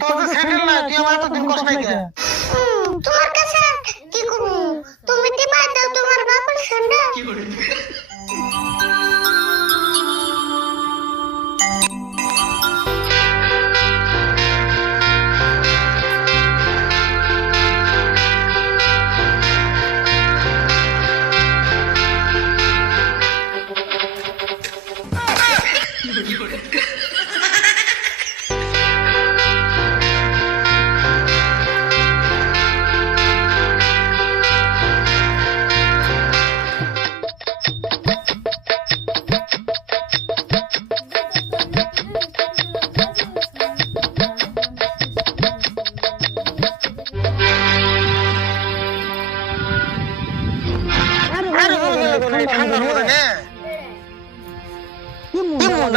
তোর তো স্যান্ডেল না, তুই আমার এতদিন কষ্ট নাই কে? তোমার কাছে কি কমু? তুমি দিবা দাও তোমার বাপের স্যান্ডেল। কি